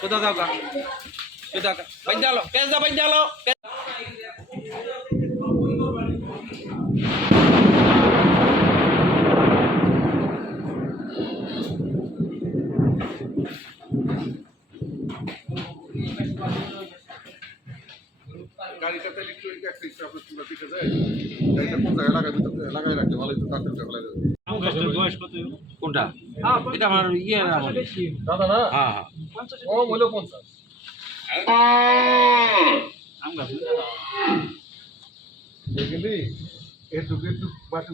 কোথা যাও কা কোথা কা বাইজালো পেজা বাইজালো গাড়িটাতে ইলেকট্রনিক একটা স্টাফ তোমরা পিঠে যায় গাড়িটা কোন জায়গায় লাগাই দিতে লাগাই রাখতে ভালোই তো তার থেকে ফেলাই দেবে বয়স কত কোনটা এটা আমার ইয়ে না দাদা না হ্যাঁ হ্যাঁ ও মূল্য 50 আমরা দেখলি একটু বাটি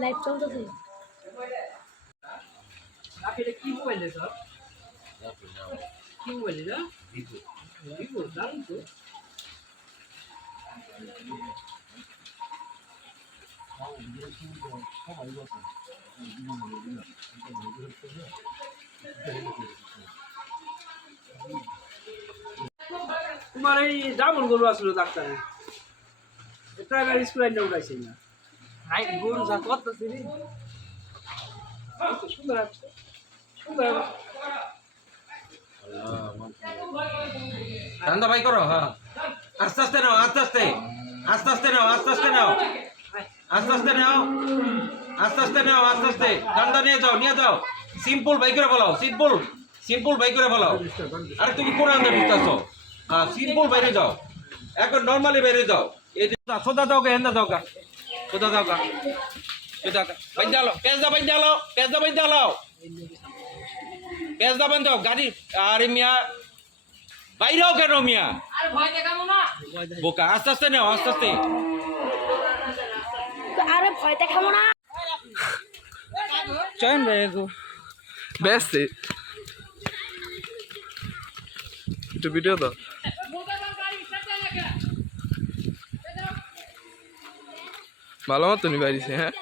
লাইভ চলতেছে এটা কি মোবাইল স্যার কি মোবাইল এটা ভিভো দারুন তো তোমার এই ডাবল গরু আসলো ডাক্তার প্রাইমারি স্কুলে উঠাইছে না হাই গরু যা করতেছে রে সুন্দর সুন্দর ঠান্ডা ভাই করো হ্যাঁ আস্তে আস্তে নাও আস্তে আস্তে আস্তে আস্তে নাও আস্তে আস্তে নাও আস্তে আস্তে নাও আস্তে আস্তে নাও আস্তে আস্তে ঠান্ডা নিয়ে যাও সিম্পল ভাই করে বলো সিম্পল ভাই করে বলো আরে তুমি কোন আন্দে বুঝতেছো হ্যাঁ সিম্পল বাইরে যাও একবার নরমালি বাইরে যাও এই সোজা যাও গে হেন্দা যাও গা সোজা যাও গা সোজা গা বাইজালো পেজা বাইজালো পেজ দাবেন যাও গাড়ি আরে মিয়া বাইরেও কেন মিয়া আর ভয় দেখাবো না বোকা আস্তে আস্তে নাও আস্তে আস্তে আরে ভয় দেখাবো না চয়ন ভাই ব্যস্ত একটু ভিডিও দাও ভালো মতনই বাড়িছে হ্যাঁ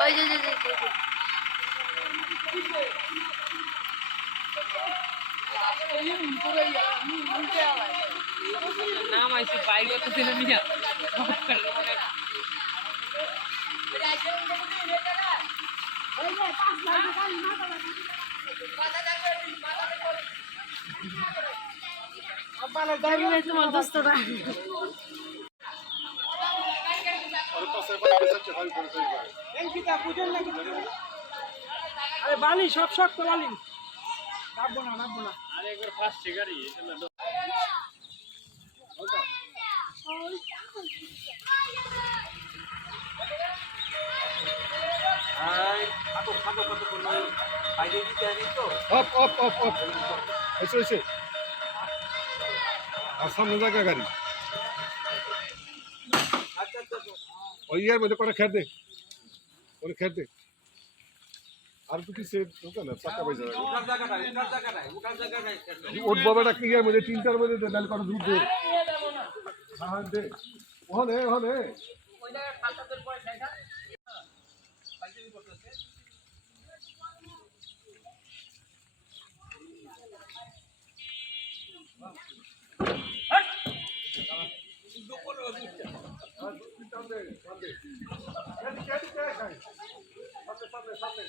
ওই যে নাম আইছে বাইক তো ছিল মিয়া আব্বালে গাড়ি নাই তোমার দোস্তরা আর পাশে পাশে যাচ্ছে ভাই করে এনকিটা বুঝেন না আরে বালি সব শক্ত বালি নামবো না আরে একবার ফাস্ট গাড়ি এটা খাটো কত করবো বাইরে দিতে আনি তো অপ এসে আর সামনে জায়গা গাড়ি ওই ইয়ার মধ্যে করে খেতে দে আর তো কিছু দোকান আছে টাকা পয়সা উঠার জায়গাটাই উঠবো বেটা কি ইয়ার মধ্যে তিনটার মধ্যে ডাল করে দুধ দে হ্যাঁ দে ওখানে ওই জায়গায় ফালতাদের পরে সেটা ফাইজলি করতেছে সামনে